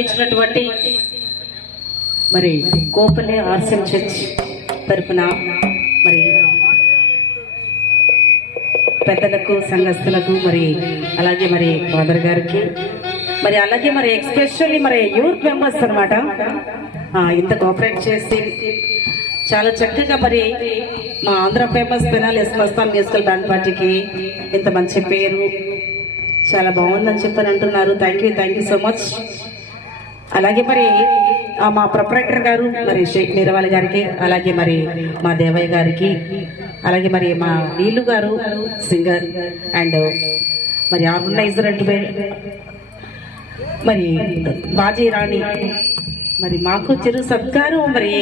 కల్పించినటువంటి మరి కోపల్లి ఆర్సెల్ చర్చ్ తరఫున మరి పెద్దలకు సంఘస్థులకు మరి అలాగే మరి ఫాదర్ గారికి మరి అలాగే మరి ఎస్పెషల్లీ మరి యూత్ మెంబర్స్ అనమాట ఇంత కోఆపరేట్ చేసి చాలా చక్కగా మరి మా Andhra famous Tenali Mastan musical band పార్టీకి ఇంత మంచి పేరు చాలా బాగుందని చెప్పని అంటున్నారు. Thank you so much. అలాగే మరి మా ప్రొపరేటర్ గారు మరి షేక్ మీరవాలి గారికి, అలాగే మరి మా దేవయ్య గారికి, అలాగే మరి మా నీలు గారు సింగర్ అండ్ మరి ఆర్గనైజర్ అంటే మరి బాజీ రాణి మరి మాకు చిరు సత్కారం మరి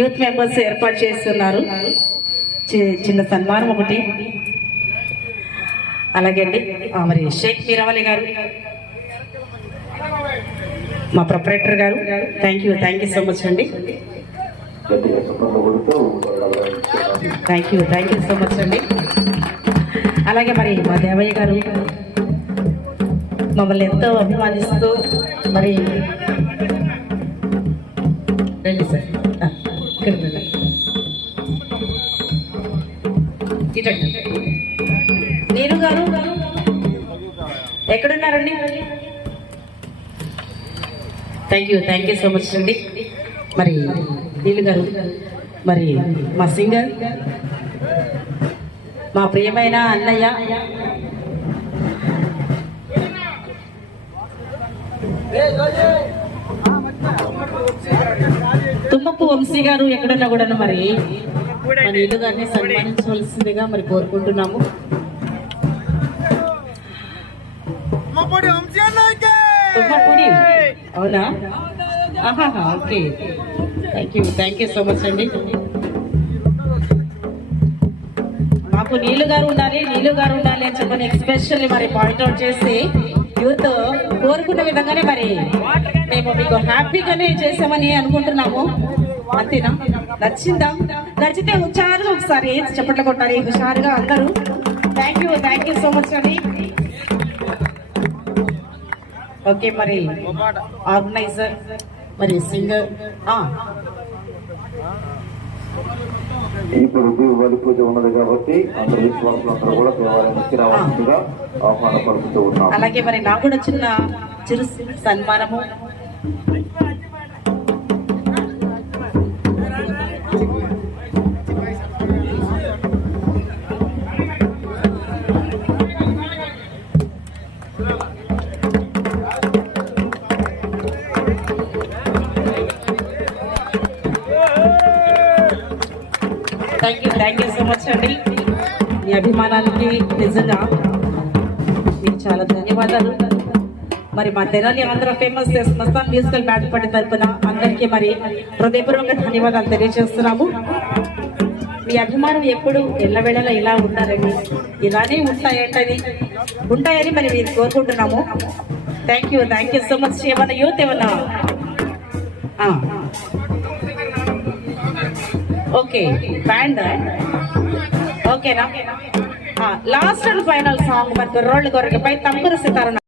యూత్ మెంబర్స్ ఏర్పాటు చేస్తున్నారు. చిన్న సన్మానం ఒకటి. అలాగే అండి మరి షేక్ మీరవాలి గారు మా ప్రొపరేటర్ గారు థ్యాంక్ యూ సో మచ్ అండి. థ్యాంక్ యూ సో మచ్ అండి. అలాగే మరి మా దేవయ్య గారు మమ్మల్ని ఎంతో అభిమానిస్తూ మరి రండి సార్ నీరు గారు ఎక్కడున్నారండి? థ్యాంక్ యూ సో మచ్ అండి. మరి నీలు గారు మరి మా సింగర్ మా ప్రియమైన అన్నయ్య తుమ్మపు వంశీ గారు ఎక్కడున్నా కూడా మరి మా నీలు గారిని సన్మానించవలసిందిగా మరి కోరుకుంటున్నాము. తుమ్మపూడి అవునా? Okay thank you so much అండి. మాకు నీలు గారు ఉండాలి అని చెప్పని ఎస్పెషల్లీ మరి పాయింట్అవుట్ చేసి యూత్ కోరుకున్న విధంగానే మరి మేము మీకు హ్యాపీగానే చేసామని అనుకుంటున్నాము. అంతేనా? నచ్చితే హుషారుగా ఒకసారి చప్పట్లు కొట్టాలి హుషారుగా అందరూ. థ్యాంక్ యూ సో మచ్ అండి. ఓకే మరి ఆర్గనైజర్ మరి సింగర్ ఇప్పుడు బలి పూజ ఉన్నది కాబట్టి అందరు విశ్వాసులందరూ కూడా దేవాలయానికి రావాల్సిందిగా ఆహ్వానం పలుకుతూ ఉన్నాం. అలాగే మరి నాకు కూడా చిరు సన్మానము. థ్యాంక్ యూ సో మచ్ అండి. మీ అభిమానానికి నిజంగా మీకు చాలా ధన్యవాదాలు. మరి మా Tenali Andhra famous Mastan musical band party తరఫున అందరికీ మరి హృదయపూర్వక ధన్యవాదాలు తెలియజేస్తున్నాము. మీ అభిమానం ఎప్పుడు ఎల్లవేళలా ఇలా ఉండాలని ఇలానే ఉంటాయని మరి మీరు కోరుకుంటున్నాము. Thank you so much. ఏమన్నా యూత్ ఏమన్నా ఓకే బ్యాండ్ ఓకేనా? లాస్ట్ అండ్ ఫైనల్ సాంగ్ మరి కుర్రోళ్ళు కొరకపై తంబురు సితార